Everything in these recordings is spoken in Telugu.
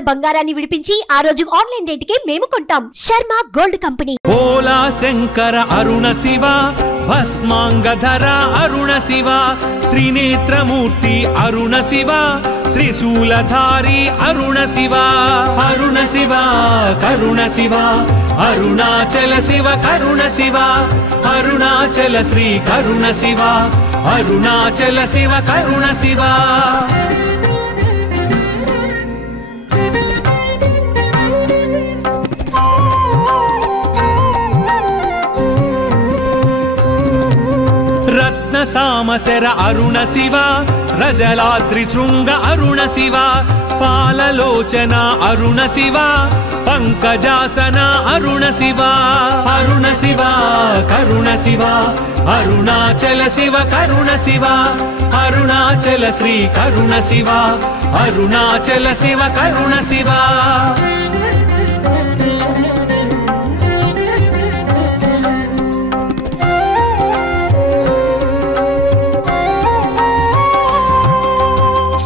ఉన్న బంగారాన్ని విడిపించి ఆ రోజు ఆన్లైన్ రేటుకే మేము కొంటాం. Sharma gold company. ఓలా శంకర అరుణ శివ భస్మాంగధర అరుణ శివ త్రినేత్రమూర్తి అరుణ శివ త్రిశూలధారి అరుణ శివ అరుణ శివ కరుణ శివ అరుణాచల శివ కరుణ శివ అరుణాచల శ్రీ కరుణ శివ అరుణాచల శివ కరుణ శివ సామశర అరుణ శివ రజలాద్రి శృంగ అరుణ శివ పాలలోచన అరుణ శివ పంకజాసన అరుణ శివ అరుణ శివ కరుణ శివ అరుణాచల శివ కరుణ శివ అరుణాచల శ్రీ కరుణ శివ అరుణాచల శివ కరుణ శివ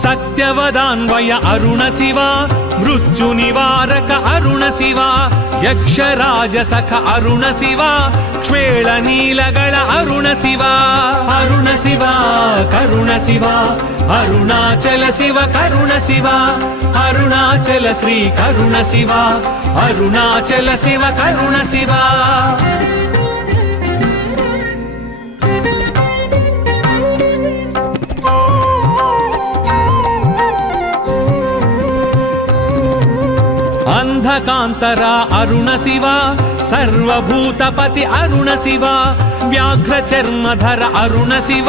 సత్యవదాన్వయ అరుణ శివ మృత్యు నివారక అరుణ శివ యక్షరాజ సఖ అరుణ శివ క్షేళ నీలగళ అరుణ శివ అరుణ శివ కరుణ శివ అరుణాచల శివ కరుణ శివ అరుణాచల శ్రీ కరుణ శివ అరుణాచల శివ కరుణ శివ అంధకాంతర అరుణ శివ సర్వభూతపతి అరుణ శివ వ్యాఘ్ర చర్మధర అరుణ శివ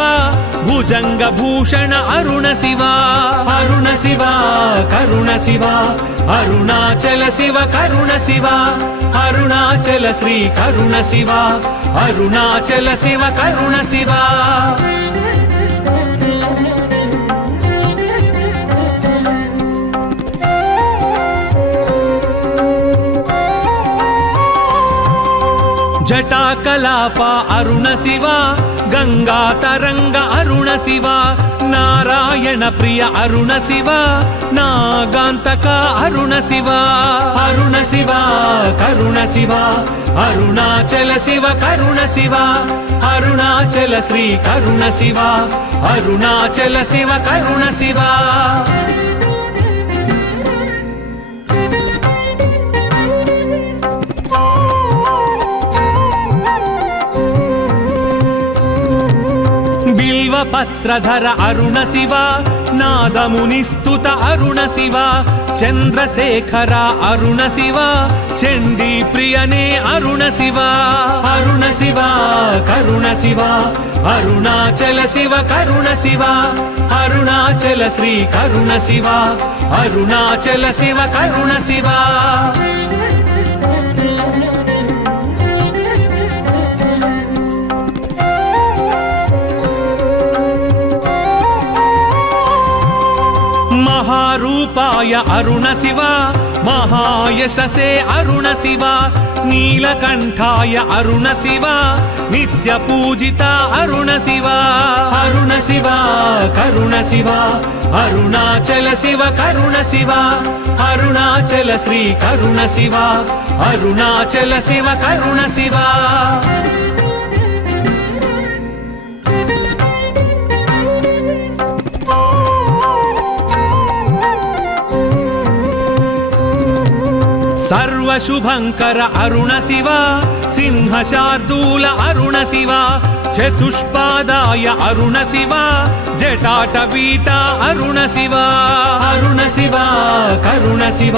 భుజంగ భూషణ అరుణ శివ అరుణ శివ కరుణ శివ అరుణాచల శివ కరుణ శివ అరుణాచల శ్రీ కరుణ శివ అరుణాచల శివ కరుణ శివ జటాకలాప అరుణ శివ గంగా తరంగ అరుణ శివ నారాయణ ప్రియ అరుణ శివ నాగాంతక అరుణ శివ అరుణ శివ కరుణ శివ అరుణాచల శివ కరుణ శివ అరుణాచల శ్రీ కరుణ శివ అరుణాచల శివ కరుణ శివ పత్రధర అరుణ శివ నాదమునిస్తుత అరుణ శివ చంద్రశేఖర అరుణ శివ చండీ ప్రియనే అరుణ శివ అరుణ శివ కరుణ శివ అరుణాచల శివ కరుణ శివ అరుణాచల శ్రీ కరుణ శివ అరుణాచల శివ కరుణ శివ మహారూపాయ అరుణ శివ మహాయశసే అరుణ శివ నీలకంఠాయ అరుణ శివ నిత్య పూజిత అరుణ శివ అరుణ శివ కరుణ శివ అరుణాచల శివ కరుణ శివ అరుణాచల శ్రీ కరుణ శివ అరుణాచల శివ కరుణ శివ సర్వశుభంకర అరుణ శివ సింహశార్దూల అరుణ శివ చతుష్పాదాయ అరుణ శివ జటాటవీట అరుణ శివ అరుణ శివ కరుణ శివ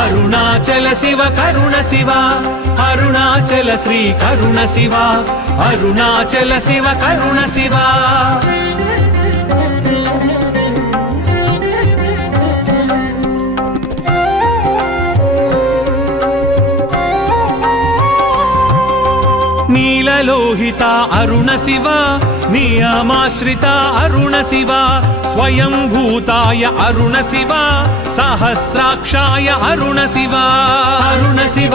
అరుణాచల శివ కరుణ శివ అరుణాచల శ్రీ కరుణ శివ అరుణాచల శివ కరుణ శివ నీలలోహిత लोहित अरुण शिव नियमाश्रित अरुण शिव स्वयंभूताय अरुण शिव सहस्राक्षाय अरुण शिव अरुण शिव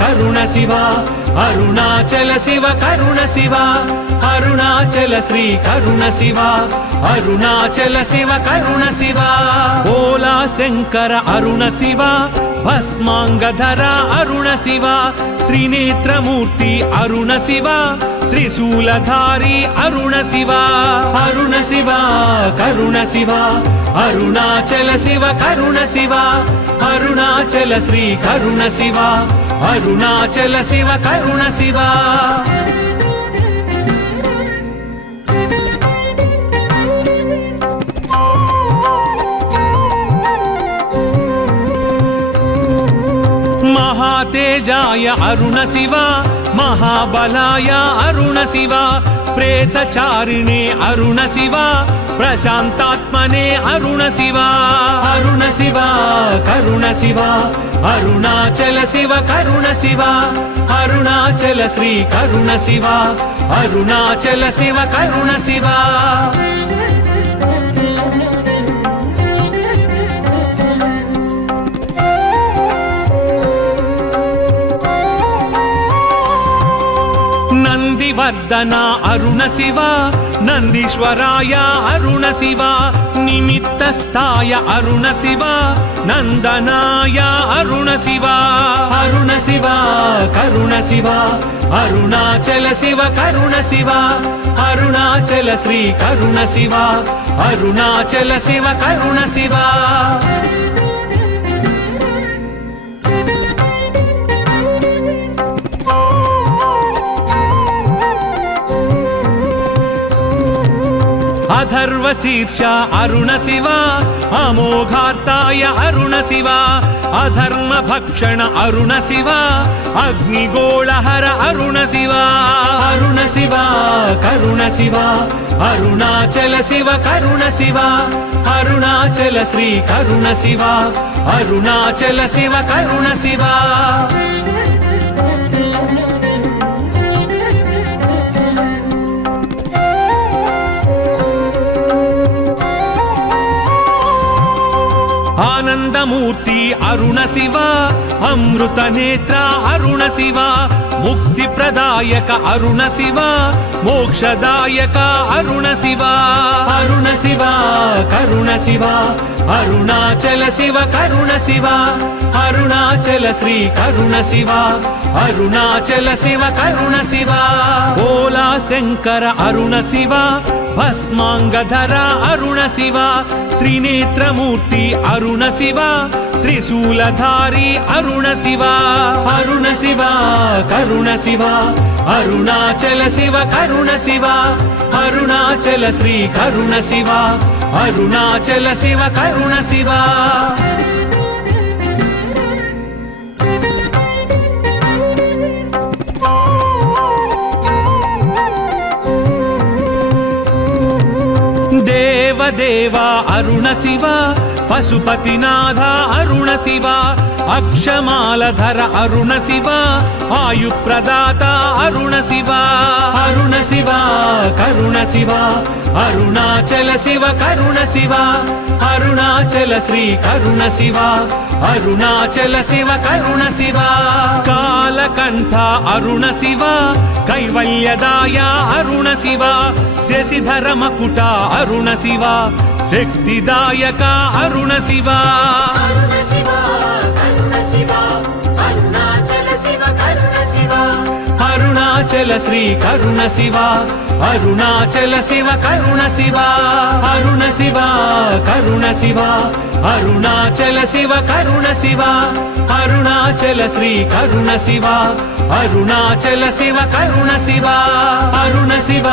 करुण शिव अरुणाचल शिव करुण शिव अरुणाचल श्री करुण शिव अरुणाचल शिव करुण शिव भोला शंकर अरुण शिव भस्मांगधर अरुण शिव त्रिनेत्रमूर्ति अरुण शिव त्रिशूलधारी अरुण शिव अरुण शिव करुण शिव अरुणाचल शिव करुण शिव अरुणाचल श्री करुण शिव अरुणाचल शिव करुण शिव महातेजाय अरुण शिव महाबलाय अरुण शिव प्रेतचारिणे अरुण शिव प्रशांतात्मने अरुण शिव अरुण शिव करुण शिव अरुणाचल शिव करुण शिव अरुणाचल श्री करुण शिव अरुणाचल शिव करुण शिव नंदिवर्धन अरुण शिव नंदीश्वराय अरुण शिव निमित्तस्थाय अरुण शिव नंदनाय अरुण शिव अरुण शिव करुण शिव अरुणाचल शिव करुण शिव अरुणाचल श्री करुण शिव अरुणाचल शिव करुण शिव अथर्वशीर्ष अरुण शिव अमोघार्ताय अरुण शिव अधर्म भक्षण अरुण शिव अग्निगोळहर अरुण शिव अरुण शिव करुण शिव अरुणाचल शिव करुण शिव अरुणाचल श्री करुण शिव अरुणाचल शिव करुण शिव आनंदमूर्ति अरुण शिव अमृत नेत्र अरुण शिव मुक्ति प्रदायक अरुण शिव मोक्षदायक अरुण शिव अरुण शिव करुण शिव अरुणाचल शिव करुण शिव अरुणाचल श्री करुण शिव अरुणाचल शिव करुण शिव भोला शंकर अरुण शिव भस्मांगधर अरुण शिव त्रिनेत्रमूर्ति अरुण शिव त्रिशूलधारी अरुण शिव अरुण शिव करुण शिव अरुणाचल शिव करुण शिव अरुणाचल श्री करुण शिव अरुणाचल शिव करुण शिव देवा अरुण शिव पशुपतिनाथ अरुण शिव अक्षमालधर अरुण शिव आयुप्रदाता अरुण शिव अरुण शिव करुण शिव अरुणाचल शिव करुण शिव अरुणाचल श्री करुण शिव अरुणाचल शिव करुण शिव कालकंठ अरुण शिव कैवल्यदाय अरुण शिव शशिधर मकुट अरुण शिव शक्तिदायक अरुण शिव अरुणाचल श्री करुण शिव अरुणाचल शिव करुण शिव अरुण शिव करुण शिव अरुणाचल शिव करुण शिव अरुणाचल श्री करुण शिव अरुणाचल शिव करुण शिव अरुण शिव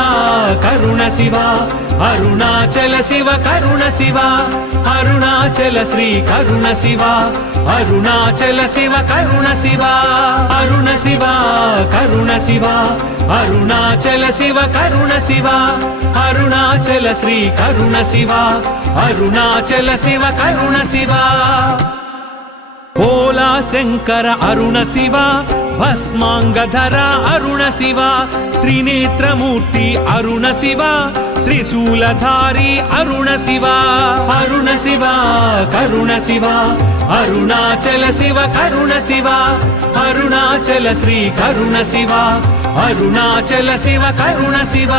करुण शिव अरुणाचल शिव करुण शिव अरुणाचल श्री करुण शिव अरुणाचल शिव करुण शिव अरुण शिव करुण शिव अरुणाचल शिव करुण शिव अरुणाचल श्री करुण शिव अरुणाचल शिव करुण शिव भोला భీమాశంకర అరుణ శివ భస్మాంగధర అరుణ శివ త్రినేత్రమూర్తి అరుణ శివ త్రిశూలధారి అరుణ శివ అరుణ శివ కరుణ శివ అరుణాచల శివ కరుణ శివ అరుణాచల శ్రీ కరుణ శివ అరుణాచల శివ కరుణ శివ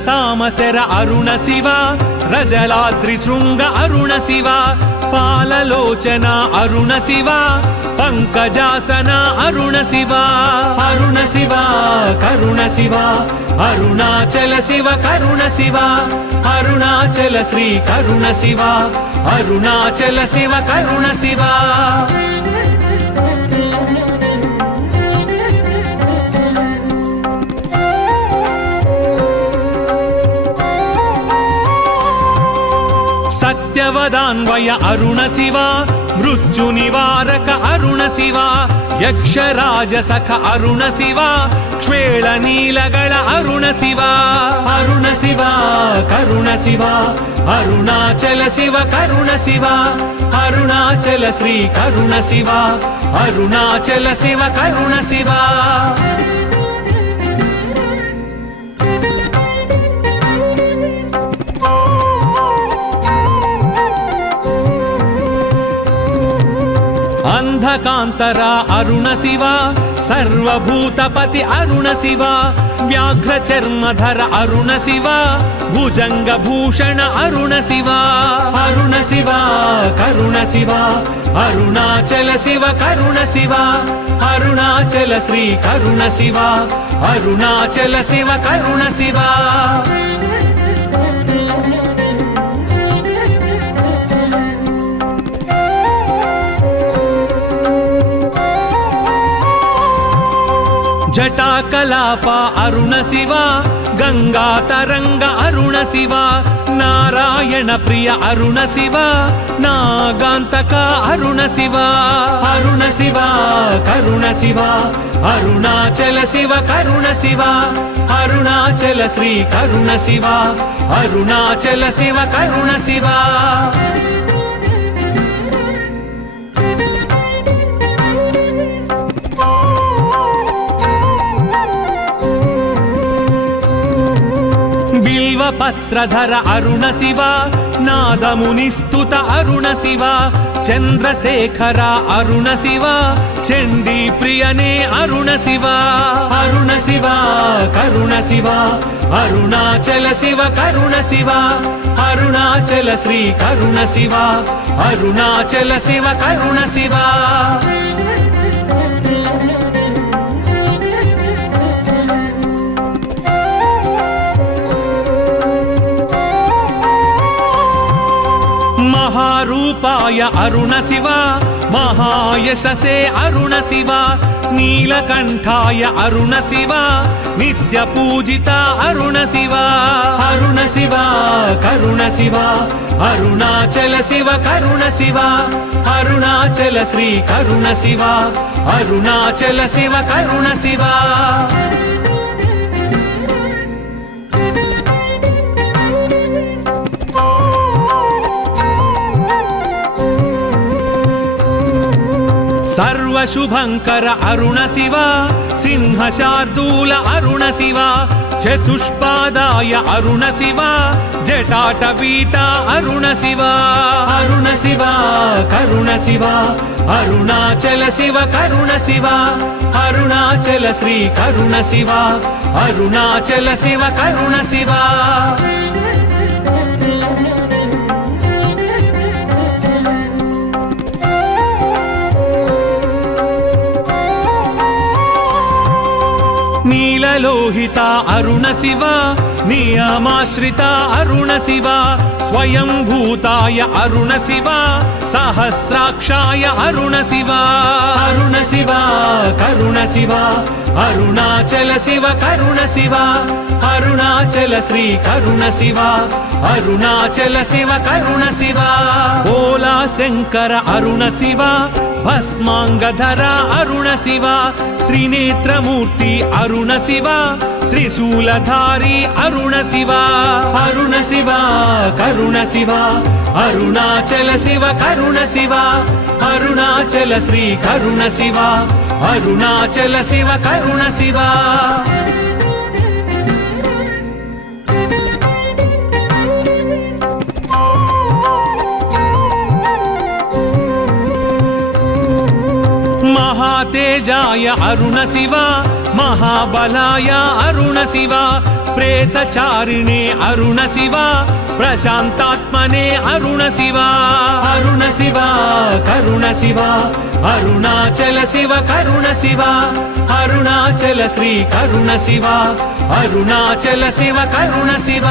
సామశర అరుణ శివ రజలాద్రి శృంగ అరుణ శివ పాలలోచన అరుణ శివ పంకజాసన అరుణ శివ అరుణ శివ కరుణ శివ అరుణాచల శివ కరుణ శివ అరుణాచల శ్రీ కరుణ శివ అరుణాచల శివ కరుణ శివ సత్యవదాన్వయ అరుణ శివ మృత్యు నివారక అరుణ శివ యక్షరాజసఖ అరుణ శివ క్షేళ నీలగళ అరుణ శివ అరుణ శివ కరుణ శివ అరుణాచల శివ కరుణ శివ అరుణాచల శ్రీ కరుణ శివ అరుణాచల శివ కరుణ శివ అంధకాంతర అరుణ శివ సర్వభూతపతి అరుణ శివ వ్యాఘ్ర చర్మధర అరుణ శివ భుజంగ భూషణ అరుణ శివ అరుణ శివ కరుణ శివ అరుణాచల శివ కరుణ శివ అరుణాచల శ్రీ కరుణ శివ అరుణాచల శివ కరుణ శివ జటాకలాప అరుణ శివ గంగా తరంగ అరుణ శివ నారాయణ ప్రియ అరుణ శివ నాగాంతక అరుణ శివ అరుణ శివ కరుణ శివ అరుణాచల శివ కరుణ శివ అరుణాచల శ్రీ కరుణ శివ అరుణాచల శివ కరుణ శివ పత్రధర అరుణ శివ నాదమునిస్తుత అరుణ శివ చంద్రశేఖర అరుణ శివ చండీ ప్రియనే అరుణ శివ అరుణ శివ కరుణ శివ అరుణాచల శివ కరుణ శివ అరుణాచల శ్రీ కరుణ శివ అరుణాచల శివ కరుణ శివ మహారూపాయ అరుణ శివ మహాయశసే అరుణ శివ నీలకంఠాయ అరుణ శివ నిత్య పూజిత అరుణ శివ అరుణ శివ కరుణ శివ అరుణాచల శివ కరుణ శివ అరుణాచల శ్రీ కరుణ శివ అరుణాచల శివ కరుణ శివ సర్వశుభంకర అరుణ శివ సింహశార్దూల అరుణ శివ చతుష్పాదాయ అరుణ శివ జటాటపీఠ అరుణ శివ అరుణ శివ కరుణ శివ అరుణాచల శివ కరుణ శివ అరుణాచల శ్రీ కరుణ శివ అరుణాచల శివ కరుణ శివ నీలలోహిత అరుణ శివ నియమాశ్రిత అరుణ శివ స్వయంభూతాయ అరుణ శివ సహస్రాక్షాయ అరుణ శివ అరుణ శివ కరుణ శివ అరుణాచల శివ కరుణ శివ అరుణాచల శ్రీ కరుణ శివ అరుణాచల శివ కరుణ శివ ఓలా శంకర అరుణ శివ భస్మాంగధర అరుణ శివ త్రినేత్రమూర్తి అరుణ శివ త్రిశూలధారి అరుణ శివ అరుణ శివ కరుణ శివ అరుణాచల శివ కరుణ శివ అరుణాచల శ్రీ కరుణ శివ అరుణాచల శివ కరుణ శివ महातेजाय अरुण शिव महाबलाय अरुण शिव प्रेतचारिणे अरुण शिव प्रशान्तात्मने अरुण शिव अरुण शिव करुण शिव अरुणाचल शिव करुण शिव अरुणाचल श्री करुण शिव अरुणाचल शिव करुण शिव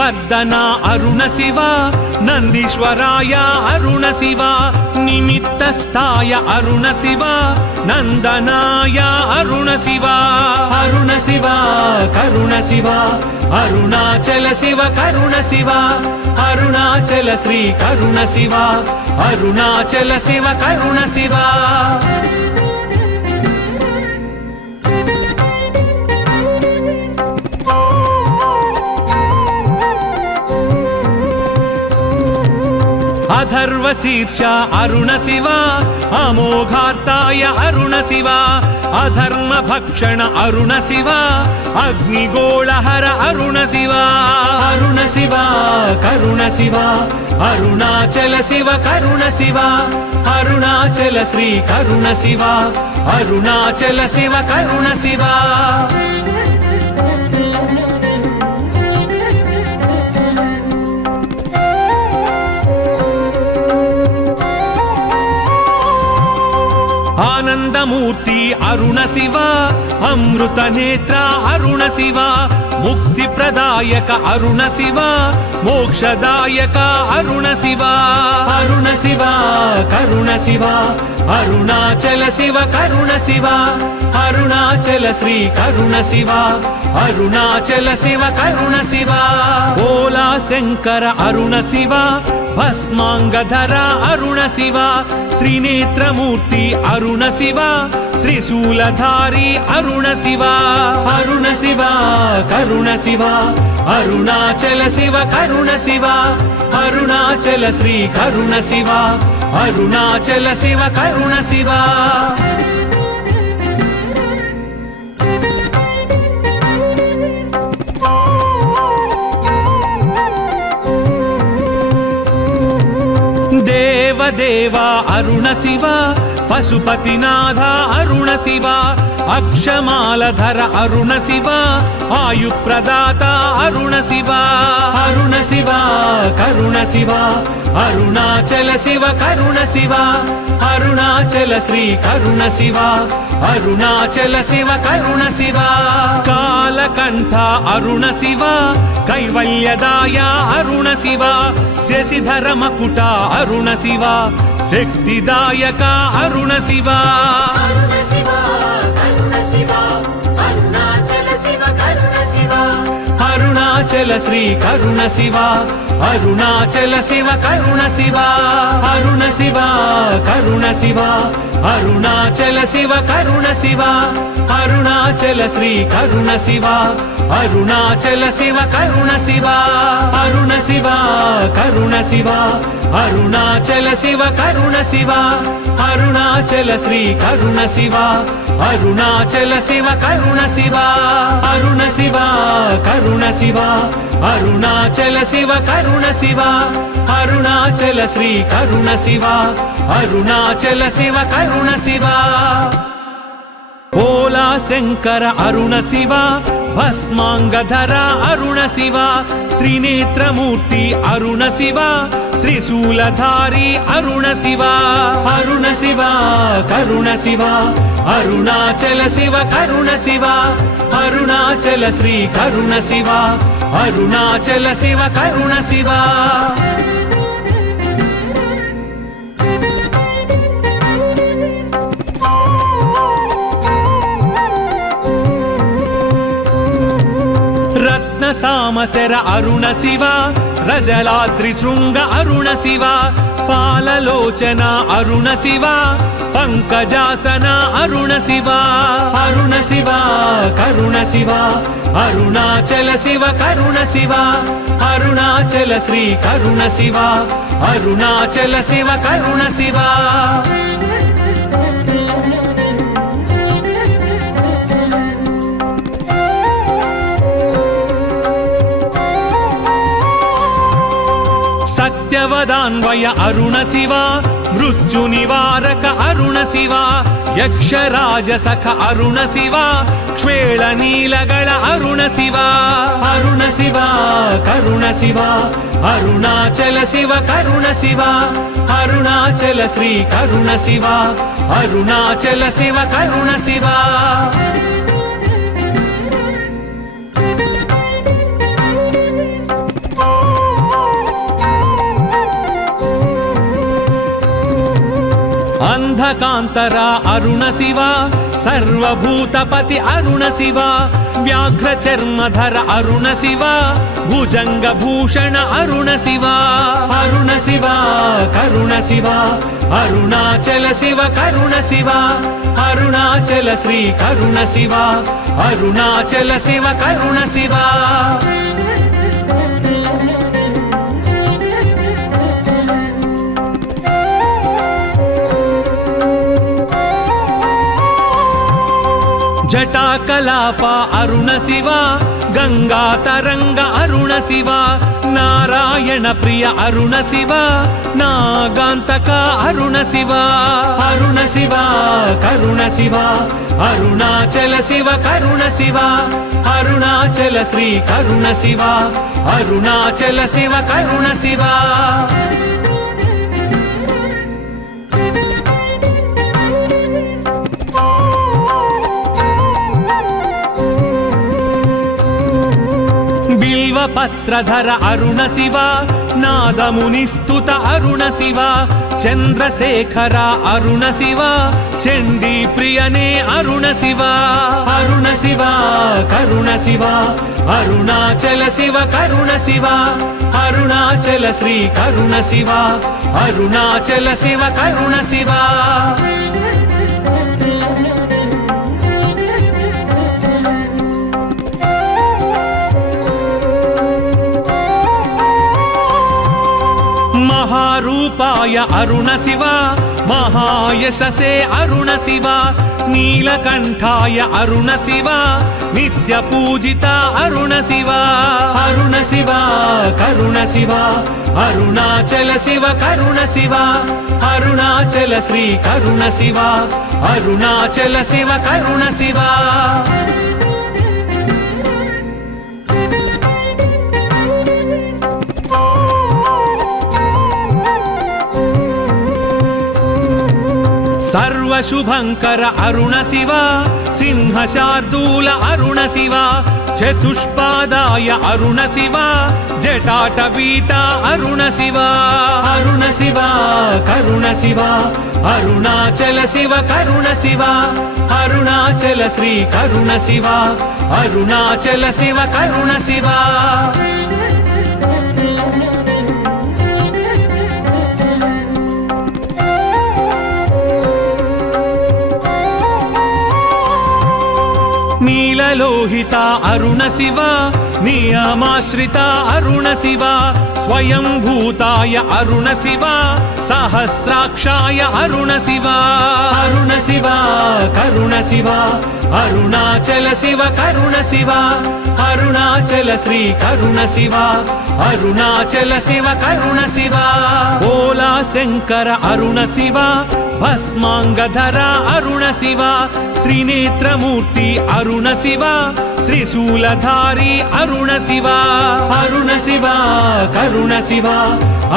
वर्धना अरुण शिव नंदीश्वराय अरुण शिव निमित्तस्थाय अरुण शिव नंदनाय अरुण शिव अरुण शिव करुण शिव अरुणाचल शिव करुण शिव अरुणाचल श्री करुण शिव अरुणाचल शिव करुण शिव अथर्वशीर्ष अरुण शिव अमोघार्ताय अरुण शिव अधर्म भक्षण अरुण शिव अग्निगोळहर अरुण शिव अरुण शिव करुण शिव अरुणाचल शिव करुण शिव अरुणाचल श्री करुण शिव अरुणाचल शिव करुण शिव आनंदमूर्ति अरुण शिव अमृत नेत्र अरुण शिव मुक्ति प्रदायक अरुण शिव मोक्षदायक अरुण शिव अरुण शिव करुण शिव अरुणाचल शिव करुण शिव अरुणाचल श्री करुण शिव अरुणाचल शिव करुण शिव ओला शंकर अरुण शिव भस्मांगधर अरुण शिव त्रिनेत्रमूर्ति अरुण शिव त्रिशूलधारी अरुण शिव अरुण शिव करुण शिव अरुणाचल शिव करुण शिव अरुणाचल श्री करुण शिव अरुणाचल शिव करुण शिव देवा अरुण शिव पशुपतिनाथ अरुण शिव अक्षमालधर अरुण शिव आयुप्रदाता अरुण शिव अरुण शिव करुण शिव अरुणाचल शिव करुण शिव अरुणाचल श्री करुण शिव अरुणाचल शिव करुण शिव कालकंठ अरुण शिव कैवल्यदाय अरुण शिव शशिधर मकुट अरुण शिव शक्तिदायक अरुण शिव अरुण शिव करुण शिव अरुणाचल शिव करुण शिव अरुणाचल श्री करुण शिव अरुणाचल शिव करुण शिव अरुण शिव करुण शिव अरुणाचल शिव करुण शिव अरुणाचल श्री करुण शिव अरुणाचल शिव करुण शिव अरुण शिव करुण शिव अरुणाचल शिव करुण शिव अरुणाचल श्री करुण शिव अरुणाचल शिव करुण शिव अरुण शिव करुण शिव अरुणाचल शिव करुण शिव अरुणाचल श्री करुण शिव अरुणाचल शिव करुण शिव ఓలా శంకర అరుణ శివ భస్మాంగధర అరుణ శివ త్రినేత్రమూర్తి అరుణ శివ త్రిశూలధారి అరుణ శివ అరుణ శివ కరుణ శివ అరుణాచల శివ కరుణ శివ అరుణాచల శ్రీ కరుణ శివ అరుణాచల శివ కరుణ శివ సామశర అరుణ శివ రజలాద్రి శృంగ అరుణ శివ పాలలోచన అరుణ శివ పంకజాసన అరుణ శివ అరుణ శివ కరుణ శివ అరుణాచల శివ కరుణ శివ అరుణాచల శ్రీ కరుణ శివ అరుణాచల శివ కరుణ శివ సత్యవదాన్వయ అరుణ శివ మృత్యు నివారక అరుణ శివ యక్షరాజ సఖ అరుణ శివ క్షేళ నీలగళ అరుణ శివ అరుణ శివ కరుణ శివ అరుణాచల శివ కరుణ శివ అరుణాచల శ్రీ కరుణ శివ అరుణాచల శివ కరుణ శివ అంధకాంతర అరుణ శివ సర్వభూతపతి అరుణ శివ వ్యాఘ్రచర్మధర అరుణ శివ భుజంగ భూషణ అరుణ శివ అరుణ శివ కరుణ శివ అరుణాచల శివ కరుణ శివ అరుణాచల శ్రీ కరుణ శివ అరుణాచల శివ కరుణ శివ జటాకలాప అరుణ శివ గంగా తరంగ అరుణ శివ నారాయణ ప్రియ అరుణ శివ నాగాంతక అరుణ శివ అరుణ శివ కరుణ శివ అరుణాచల శివ కరుణ శివ అరుణాచల శ్రీ కరుణ శివ అరుణాచల శివ కరుణ శివ పత్రధర అరుణ శివ నాదమునిస్తుత అరుణ శివ చంద్రశేఖర అరుణ శివ చండీ ప్రియనే అరుణ శివ అరుణ శివ కరుణ శివ అరుణాచల శివ కరుణ శివ అరుణాచల శ్రీ కరుణ శివ అరుణాచల శివ కరుణ శివ మహారూపాయ అరుణ శివ మహాయశసే అరుణ శివ నీలకంఠాయ అరుణ శివ నిత్య పూజిత అరుణ శివ అరుణ శివ కరుణ శివ అరుణాచల శివ కరుణ శివ అరుణాచల శ్రీ కరుణ శివ అరుణాచల శివ కరుణ శివ సర్వశుభంకర అరుణ శివ సింహశార్దూల అరుణ శివ చతుష్పాదాయ అరుణ శివ జటాటవీట అరుణ శివ అరుణ శివ కరుణ శివ అరుణాచల శివ కరుణ శివ అరుణాచల శ్రీ కరుణ శివ అరుణాచల శివ కరుణ శివ నీలలోహిత అరుణ శివ నియమాశ్రిత అరుణ శివ స్వయంభూతాయ అరుణ శివ సహస్రాక్షాయ అరుణ శివ అరుణ శివ కరుణ శివ అరుణాచల శివ కరుణ శివ అరుణాచల శ్రీ కరుణ శివ అరుణాచల శివ కరుణ శివ ఓలా శంకర అరుణ శివ భస్మాంగధర అరుణ శివ త్రినేత్రమూర్తి అరుణ శివ త్రిశూలధారి అరుణ శివ అరుణ శివ కరుణ శివ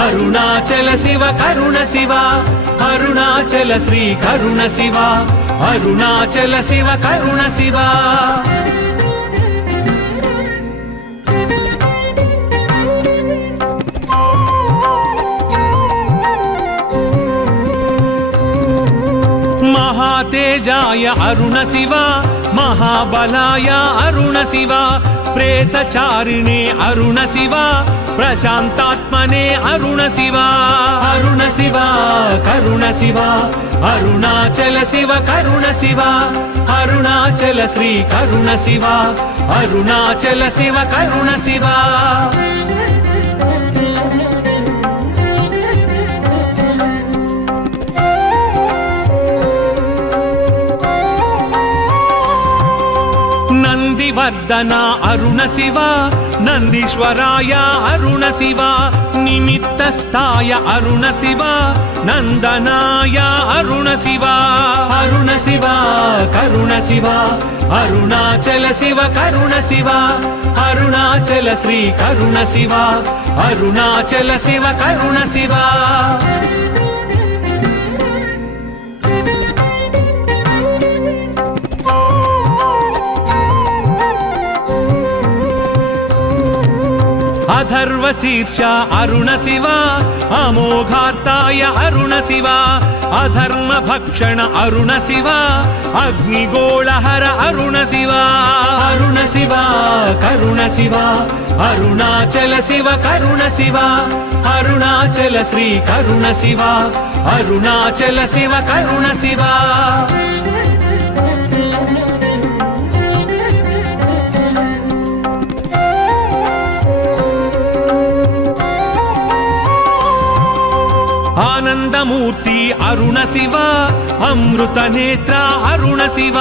అరుణాచల శివ కరుణ శివ అరుణాచల శ్రీ కరుణ శివ అరుణాచల శివ కరుణ శివ महातेजाय अरुण शिव महाबलाय अरुण शिव प्रेतचारिणे अरुण शिव प्रशान्तात्मने अरुण शिव अरुण शिव करुण शिव अरुणाचल शिव करुण शिव अरुणाचल श्री करुण शिव अरुणाचल शिव करुण शिव नंदिवर्धना अरुण शिव नंदीश्वराय अरुण शिव निमित्तस्थाय अरुण शिव नंदनाय अरुण शिव अरुण शिव करुण शिव अरुणाचल शिव करुण शिव अरुणाचल श्री करुण शिव अरुणाचल शिव करुण शिव अथर्वशीर्ष अरुण शिव अमोघार्ताय अरुण शिव अधर्म भक्षण अरुण शिव अग्निगोळहर अरुण शिव अरुण शिव करुण शिव अरुणाचल शिव करुण शिव अरुणाचल श्री करुण शिव अरुणाचल शिव करुण शिव आनंदमूर्ति अरुण शिव अमृत नेत्र अरुण शिव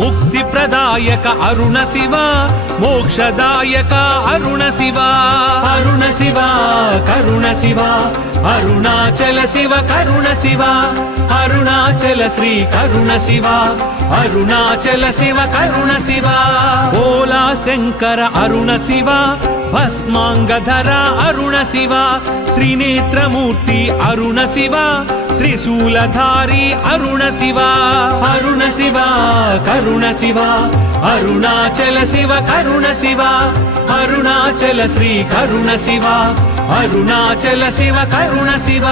मुक्ति प्रदायक अरुण शिव मोक्षदायक अरुण शिव अरुण शिव करुण शिव अरुणाचल शिव करुण शिव अरुणाचल श्री करुण शिव अरुणाचल शिव करुण शिव भोला शंकर अरुण शिव भस्मांगधर अरुण शिव त्रिनेत्रमूर्ति अरुण शिव त्रिशूलधारी अरुण शिव अरुण शिव करुण शिव अरुणाचल शिव करुण शिव अरुणाचल श्री करुण शिव अरुणाचल शिव करुण शिव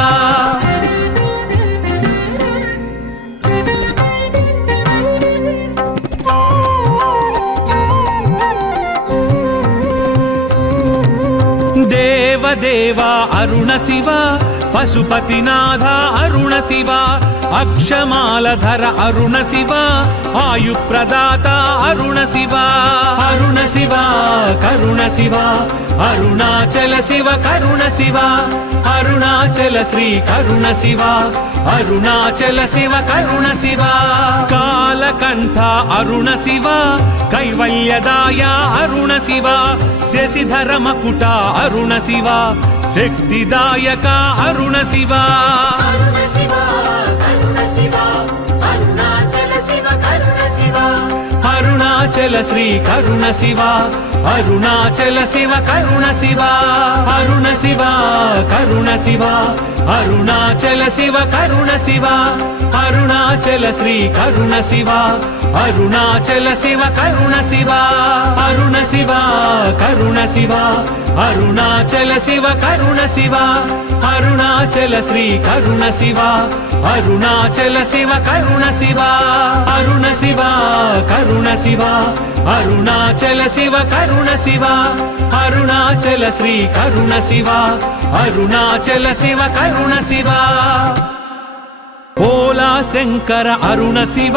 देवा अरुण शिव पशुपतिनाथ अरुण शिव अक्षमालधर अरुण शिव आयुप्रदाता अरुण शिव अरुण शिव करुण शिव अरुणाचल शिव करुण शिव अरुणाचल श्री करुण शिव अरुणाचल शिव करुण शिव कालकंठ अरुण शिव कैवल्यदाय अरुण शिव शशिधर मकुट अरुण शिव शक्तिदायक अरुण शिव अरुणाचल श्री करुण शिव अरुणाचल शिव करुण शिव अरुण शिव करुण शिव अरुणाचल शिव करुण शिव अरुणाचल श्री करुण शिव अरुणाचल शिव करुण शिव अरुण शिव करुण शिव अरुणाचल शिव करुण शिव अरुणाचल श्री करुण शिव अरुणाचल शिव करुण शिव अरुण शिव करुण शिव अरुणाचल शिव करुण शिव अरुणाचल श्री करुण शिव अरुणाचल शिव करुण शिव भोला शंकर अरुण शिव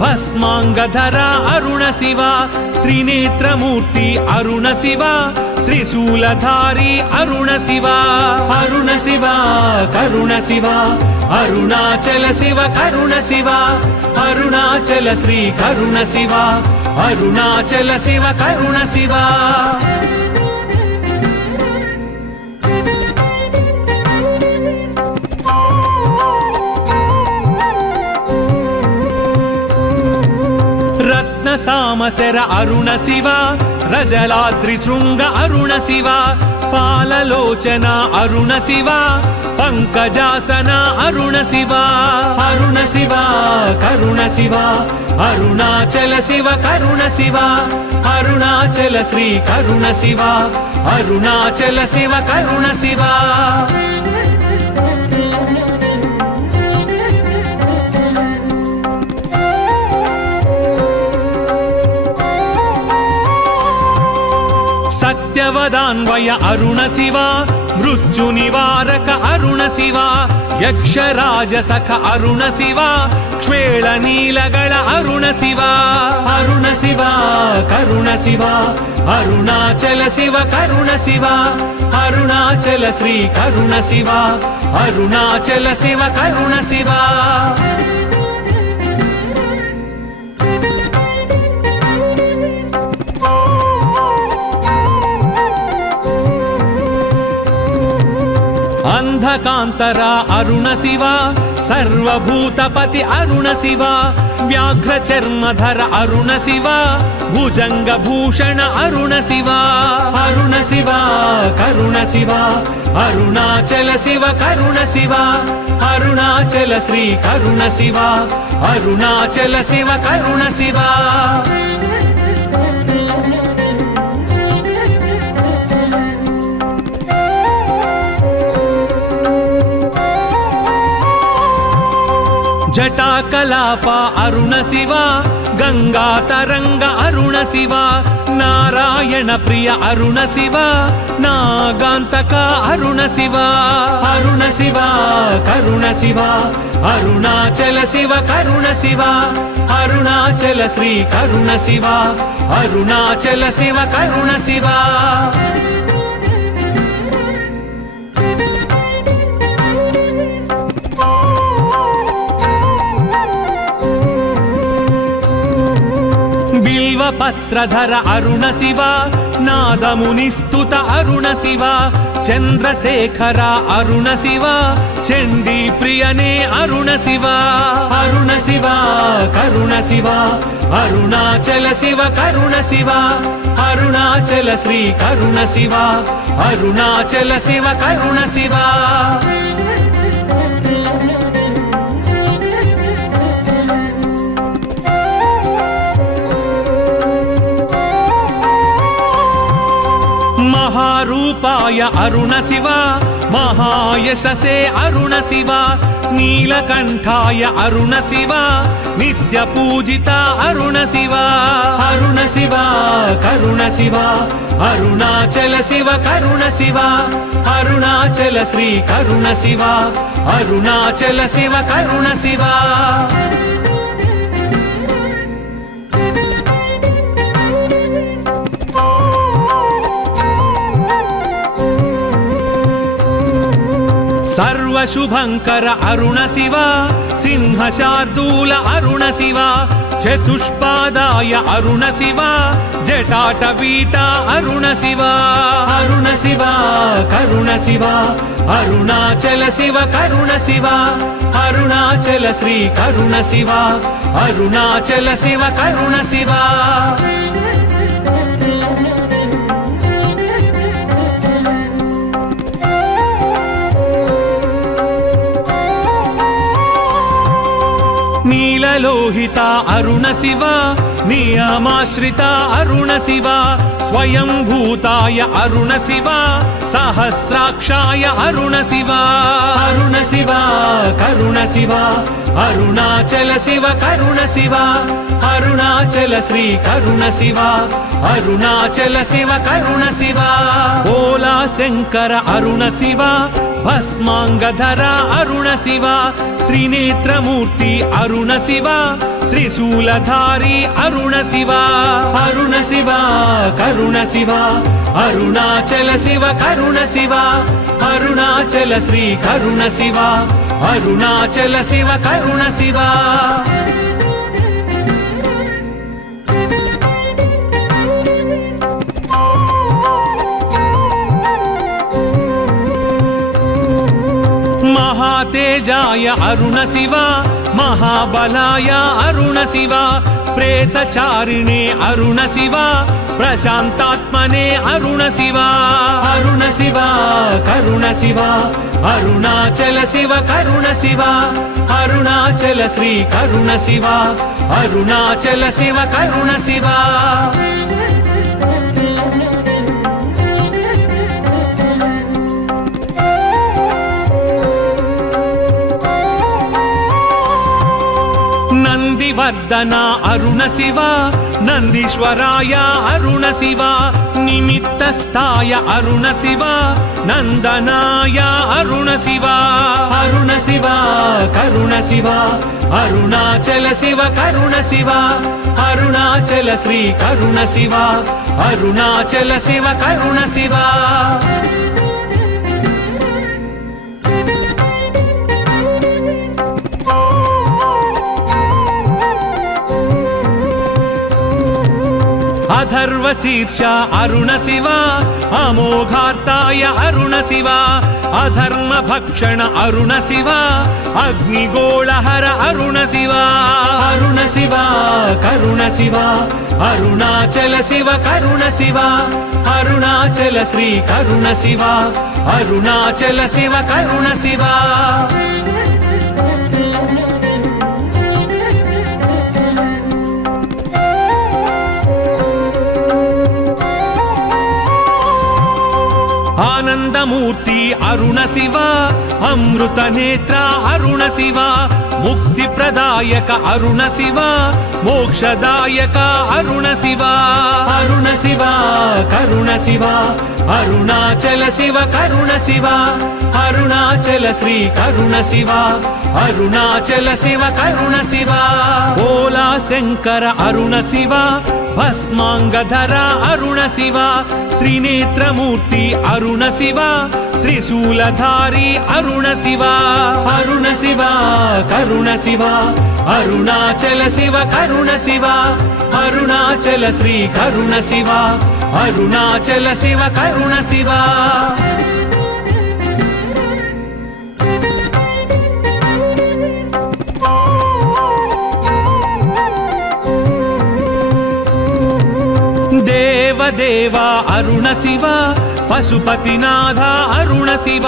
भस्मांगधर अरुण शिव त्रिनेत्रमूर्ति अरुण शिव त्रिशूलधारी अरुण शिव अरुण शिव करुण शिव अरुणाचल शिव करुण शिव अरुणाचल श्री करुण शिव अरुणाचल शिव करुण शिव సామశర అరుణ శివ రజలాద్రి శృంగ అరుణ శివ పాలలోచన అరుణ శివ పంకజాసన అరుణ శివ అరుణ శివ కరుణ శివ అరుణాచల శివ కరుణ శివ అరుణాచల శ్రీ కరుణ శివ అరుణాచల శివ కరుణ శివ సత్యవదాన్వయ అరుణ శివ మృత్యు నివారక అరుణ శివ యక్షరాజసఖ అరుణ శివ క్షేళ నీలగళ అరుణ శివ అరుణ శివ కరుణ శివ అరుణాచల శివ కరుణ శివ అరుణాచల శ్రీ కరుణ శివ అరుణాచల శివ కరుణ శివ అంధకాంతరా అరుణ శివ సర్వభూతపతి అరుణ శివ వ్యాఘ్ర చర్మధర అరుణ శివ భుజంగ భూషణ అరుణ శివ అరుణ శివ కరుణ శివ అరుణాచల శివ కరుణ శివ అరుణాచల శ్రీ కరుణ శివ అరుణాచల శివ కరుణ శివ జటాకలాప అరుణ శివ గంగా తరంగ అరుణ శివ నారాయణ ప్రియ అరుణ శివ నాగాంతక అరుణ శివ అరుణ శివ కరుణ శివ అరుణాచల శివ కరుణ శివ అరుణాచల శ్రీ కరుణ శివ అరుణాచల శివ కరుణ శివ పత్రధర అరుణ శివ నాదమునిస్తుత అరుణ శివ చంద్రశేఖర అరుణ శివ చండీ ప్రియనే అరుణ శివ అరుణ శివ కరుణ శివ అరుణాచల శివ కరుణ శివ అరుణాచల శ్రీ కరుణ శివ అరుణాచల శివ కరుణ శివ మహారూపాయ అరుణ శివ మహాయశసే అరుణ శివ నీలకంఠాయ అరుణ శివ నిత్య పూజిత అరుణ శివ అరుణ శివ కరుణ శివ అరుణాచల శివ కరుణ శివ అరుణాచల శ్రీ కరుణ శివ అరుణాచల శివ కరుణ శివ సర్వశుభంకర అరుణ శివ సింహశార్దూల అరుణ శివ చతుష్పాదాయ అరుణ శివ జటాటవీట అరుణ శివ అరుణ శివ కరుణ శివ అరుణాచల శివ కరుణ శివ అరుణాచల శ్రీ కరుణ శివ అరుణాచల శివ కరుణ శివ నీలలోహిత అరుణ శివ నియమాశ్రిత అరుణ శివ స్వయంభూతాయ అరుణ శివ సహస్రాక్షాయ అరుణ శివ అరుణ శివ కరుణ శివ అరుణాచల శివ కరుణ శివ అరుణాచల శ్రీ కరుణ శివ అరుణాచల శివ కరుణ శివ ఓలా శంకర అరుణ శివ భస్మాంగధర అరుణ శివ త్రినేత్రమూర్తి అరుణ శివ త్రిశూలధారి అరుణ శివ అరుణ శివ కరుణ శివ అరుణాచల శివ కరుణ శివ అరుణాచల శ్రీ కరుణ శివ అరుణాచల శివ కరుణ శివ మహాతేజాయ అరుణ శివ మహాబలాయ అరుణ శివ ప్రేతచారిణే అరుణ శివ ప్రశాంతాత్మనే అరుణ శివ అరుణ శివ కరుణ శివ అరుణాచల శివ కరుణ శివ అరుణాచల శ్రీ కరుణ శివ అరుణాచల శివ కరుణ శివ నందివర్ధన అరుణ శివ నందీశ్వరాయ అరుణ శివ నిమిత్తస్థాయ అరుణ శివ నందనాయ అరుణ శివ అరుణ శివ కరుణ శివ అరుణాచల శివ కరుణ శివ అరుణాచల శ్రీ కరుణ శివ అరుణాచల శివ కరుణ శివ అధర్వశీర్ష అరుణ శివ అమోఘార్తాయ అరుణ శివ అధర్మ భక్షణ అరుణ శివ అగ్నిగోళహర అరుణ శివ అరుణ శివ కరుణ శివ అరుణాచల శివ కరుణ శివ అరుణాచల శ్రీ కరుణ శివ అరుణాచల శివ కరుణ శివ ఆనందమూర్తి అరుణ శివ అమృత నేత్ర అరుణ శివ ముక్తి ప్రదాయక అరుణ శివ మోక్షదాయక అరుణ శివ అరుణ శివ కరుణ శివ అరుణాచల శివ కరుణ శివ అరుణాచల శ్రీ కరుణ శివ అరుణాచల శివ కరుణ శివ ఓలా శంకర అరుణ శివ భస్మాంగధర అరుణ శివ త్రినేత్రమూర్తి అరుణ శివ త్రిశూలధారి అరుణ శివ అరుణ శివ కరుణ శివ అరుణాచల శివ కరుణ శివ అరుణాచల శ్రీ కరుణ శివ అరుణాచల శివ కరుణ శివ దేవదేవ అరుణ శివ పశుపతినాథ అరుణ శివ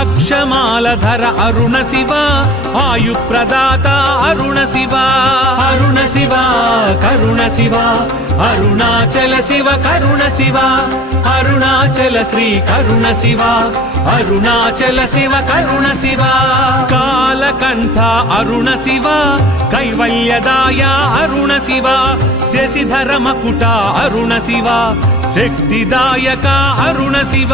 అక్షమాలధర అరుణ శివ ఆయుప్రదాత అరుణ శివ అరుణ శివ కరుణ శివ అరుణాచల శివ కరుణ శివ అరుణాచల శ్రీ కరుణ శివ అరుణాచల శివ కరుణ శివ కాలకంఠ అరుణ శివ కైవల్యదాయ అరుణ శివ శశిధర మకుట అరుణ శివ శక్తిదాయక అరుణ శివ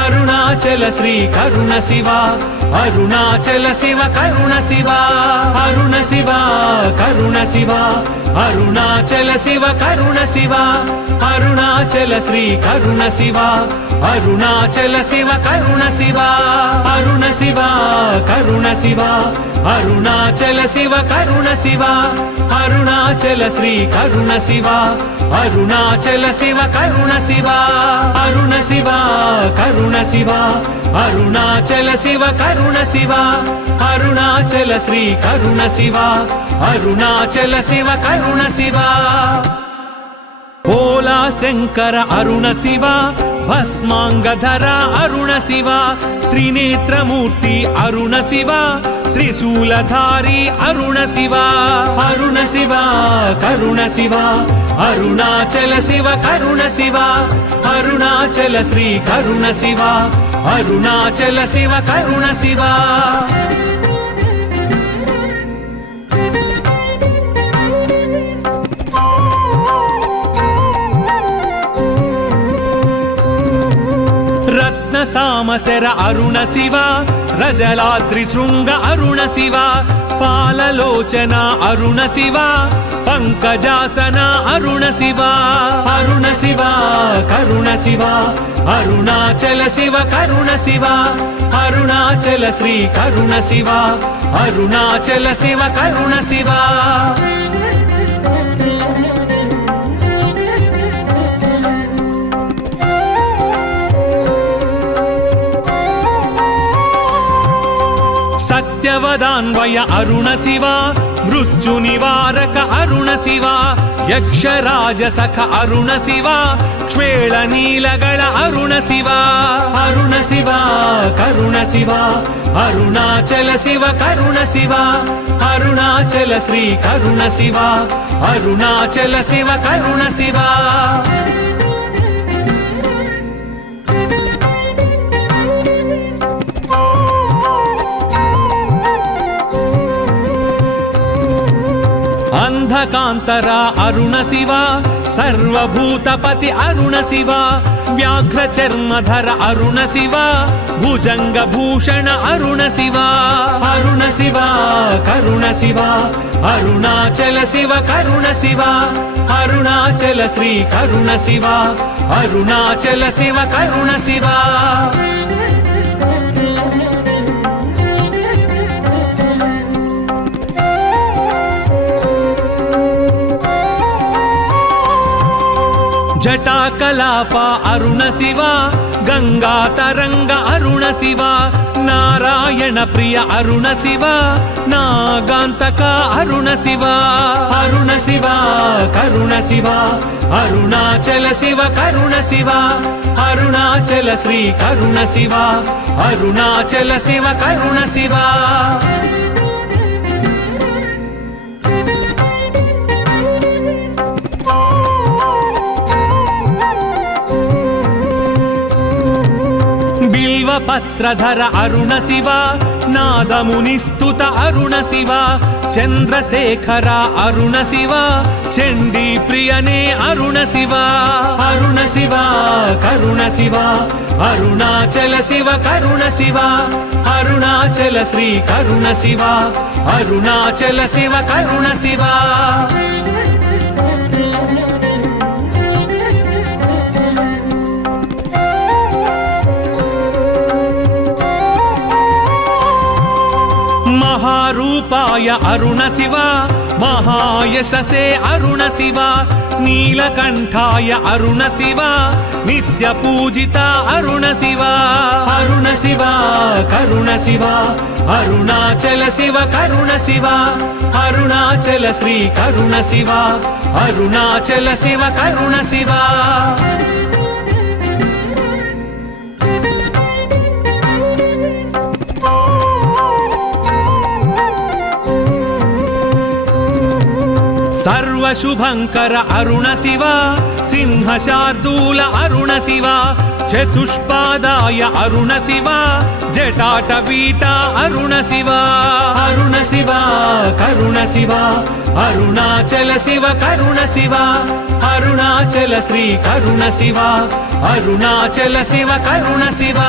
అరుణాచల శ్రీ కరుణ శివ అరుణాచల శివ కరుణ శివ అరుణ శివ కరుణ శివ అరుణాచల శివ కరుణ శివ అరుణాచల శ్రీ కరుణ శివ అరుణాచల శివ కరుణ శివ అరుణ శివ కరుణ శివ అరుణాచల శివ కరుణ శివ అరుణాచల శ్రీ కరుణ శివ అరుణాచల శివ కరుణ శివ అరుణ శివ కరుణ శివ అరుణాచల శివ కరుణ శివ అరుణాచల శ్రీ కరుణ శివ అరుణాచల శివ కరుణ శివ ఓలా శంకర అరుణ శివ భస్మాంగధర అరుణ శివ త్రినేత్రమూర్తి అరుణ శివ త్రిశూలధారి అరుణ శివ అరుణ శివ కరుణ శివ అరుణాచల శివ కరుణ శివ అరుణాచల శ్రీ కరుణ శివ అరుణాచల శివ కరుణ శివ సామశర అరుణ శివ రజలాద్రి శృంగ అరుణ శివ పాలలోచన అరుణ శివ పంకజాసన అరుణ శివ అరుణ శివ కరుణ శివ అరుణాచల శివ కరుణ శివ అరుణాచల శ్రీ కరుణ శివ అరుణాచల శివ కరుణ శివ మంత్రాన్వయ అరుణ శివ మృత్యు నివారక అరుణ శివ యక్షరాజ సఖ అరుణ శివ క్షేళ నీలగళ అరుణ శివ అరుణ శివ కరుణ శివ అరుణాచల శివ కరుణ శివ అరుణాచల శ్రీ కరుణ శివ అరుణాచల శివ కరుణ శివ అంధకాంతరా అరుణ శివ సర్వభూతపతి అరుణ శివ వ్యాఘ్ర చర్మధర అరుణ శివ భుజంగ భూషణ అరుణ శివ అరుణ శివ కరుణ శివ అరుణాచల శివ కరుణ శివ అరుణాచల శ్రీ కరుణ శివ అరుణాచల శివ కరుణ శివ జటాకలాప అరుణ శివ గంగా తరంగ అరుణ శివ నారాయణ ప్రియ అరుణ శివ నాగాంతక అరుణ శివ అరుణ శివ కరుణ శివ అరుణాచల శివ కరుణ శివ అరుణాచల శ్రీ కరుణ శివ అరుణాచల శివ కరుణ శివ పత్రధర అరుణ శివ నాదమునిస్తుత అరుణ శివ చంద్రశేఖర అరుణ శివ చండీ ప్రియనే అరుణ శివ అరుణ శివ కరుణ శివ అరుణాచల శివ కరుణ శివ అరుణాచల శ్రీ కరుణ శివ అరుణాచల శివ కరుణ శివ మహారూపాయ అరుణ శివ మహాయశసే అరుణ శివ నీలకంఠాయ అరుణ శివ నిత్య పూజిత అరుణ శివ అరుణ శివ కరుణ శివ అరుణాచల శివ కరుణ శివ అరుణాచల శ్రీ కరుణ శివ అరుణాచల శివ కరుణ శివ సర్వశుభంకర అరుణ శివ సింహశార్దూల అరుణ శివ చతుష్పాదాయ అరుణ శివ జటాటవీట అరుణ శివ అరుణ శివ కరుణ శివ అరుణాచల శివ కరుణ శివ అరుణాచల శ్రీ కరుణ శివ అరుణాచల శివ కరుణ శివ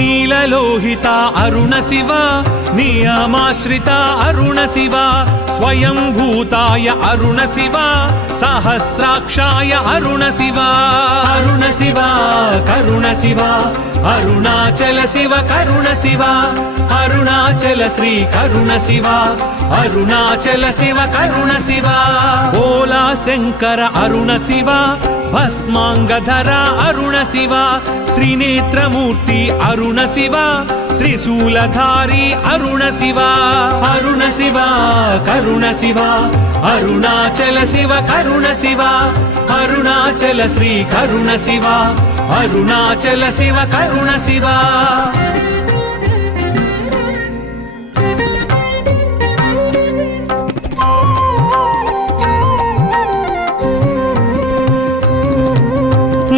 నీలలోహిత అరుణ శివ నియమాశ్రిత అరుణ శివ స్వయంభూతాయ అరుణ శివ సహస్రాక్షాయ అరుణ శివ అరుణ శివ కరుణ శివ అరుణాచల శివ కరుణ శివ అరుణాచల శ్రీ కరుణ శివ అరుణాచల శివ కరుణ శివ ఓలా శంకర అరుణ శివ భస్మాంగధర అరుణ శివ త్రినేత్రమూర్తి అరుణ శివ త్రిశూలధారి అరుణ శివ అరుణ శివ కరుణ శివ అరుణాచల శివ కరుణ శివ అరుణాచల శ్రీ కరుణ శివ అరుణాచల శివ కరుణ శివ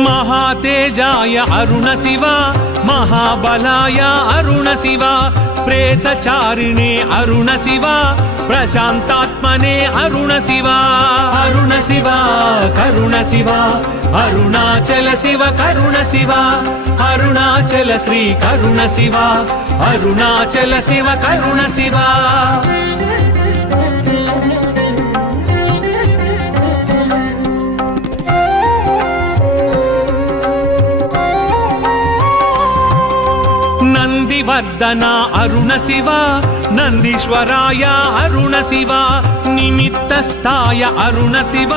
महातेजाय अरुण शिव महाबलाय अरुण शिव प्रेतचारिणे अरुण शिव प्रशांतात्मने अरुण शिव अरुण शिव करुण शिव अरुणाचल शिव करुण शिव अरुणाचल श्री करुण शिव अरुणाचल शिव करुण शिव శ్రీవర్ధన అరుణ శివ నందీశ్వరాయ అరుణ శివ నిమిత్తస్థాయ అరుణ శివ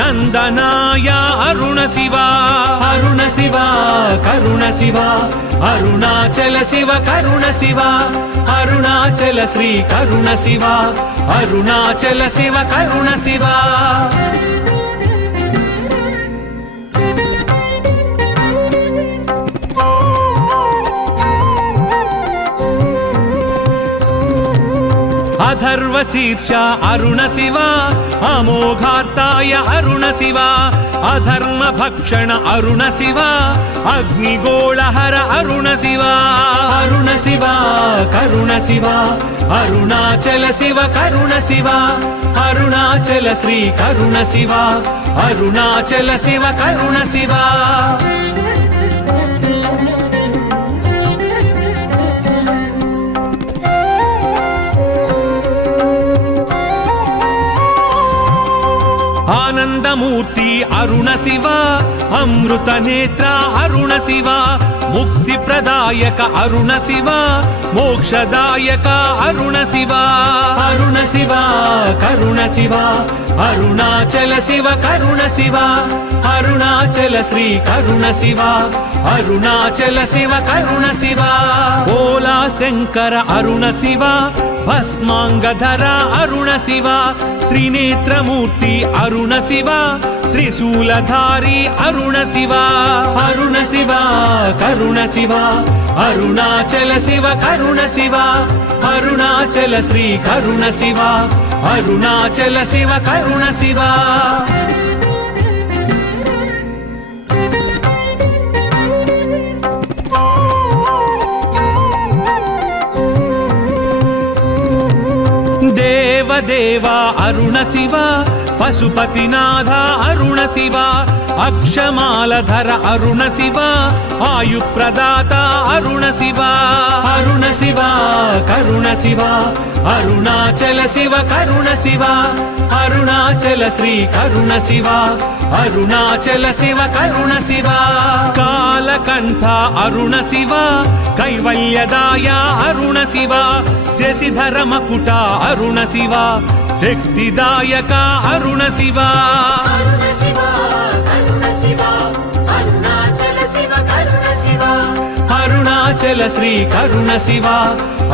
నందనాయ అరుణ శివ అరుణ శివ కరుణ శివ అరుణాచల శివ కరుణ శివ అరుణాచల శ్రీ కరుణ శివ అరుణాచల శివ కరుణ శివ అధర్వ శీర్ష అరుణ శివ అమోఘార్తాయ అరుణ శివ అధర్మ భక్షణ అరుణ శివ అగ్నిగోళహర అరుణ శివ అరుణ శివ కరుణ శివ అరుణాచల శివ కరుణ శివ అరుణాచల శ్రీ కరుణ శివ అరుణాచల శివ కరుణ శివ ఆనందమూర్తి అరుణ శివ అమృత నేత్ర అరుణ శివ ముక్తి ప్రదాయక అరుణ శివ మోక్షదాయక అరుణ శివ అరుణ శివ కరుణ శివ అరుణాచల శివ కరుణ శివ అరుణాచల శ్రీ కరుణ శివ అరుణాచల శివ కరుణ శివ ఓలా శంకర అరుణ శివ భస్మాంగధర అరుణ శివ త్రినేత్రమూర్తి అరుణ శివ త్రిశూలధారి అరుణ శివ అరుణ శివ కరుణ శివ అరుణాచల శివ కరుణ శివ అరుణాచల శ్రీ కరుణ శివ అరుణాచల శివ కరుణ శివ దేవదేవ అరుణ శివ పశుపతినాథ అరుణ శివ అక్షమాలధర అరుణ శివ ఆయుప్రదాత అరుణ శివ అరుణ శివ కరుణ శివ అరుణాచల శివ కరుణ శివ అరుణాచల శ్రీ కరుణ శివ అరుణాచల శివ కరుణ శివ కాలకంఠ అరుణ శివ కైవల్యదాయ అరుణ శివ శశిధర మకుట అరుణ శివ శక్తిదాయక అరుణ శివ అరుణాచల శ్రీ కరుణ శివ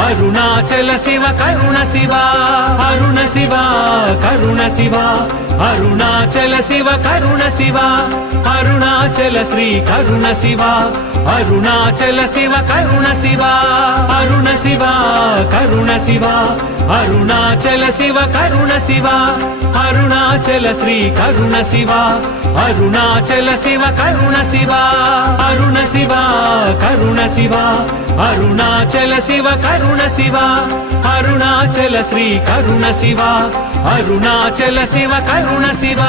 అరుణాచల శివ కరుణ శివ అరుణ శివ కరుణ శివ అరుణాచల శివ కరుణ శివ అరుణాచల శ్రీ కరుణ శివ అరుణాచల శివ కరుణ శివ అరుణ శివ కరుణ శివ అరుణాచల శివ కరుణ శివ అరుణాచల శ్రీ కరుణ శివ అరుణాచల శివ కరుణ శివ అరుణ శివ కరుణ శివ అరుణాచల శివ కరుణ శివ అరుణాచల శ్రీ కరుణ శివ అరుణాచల శివ కరుణ శివ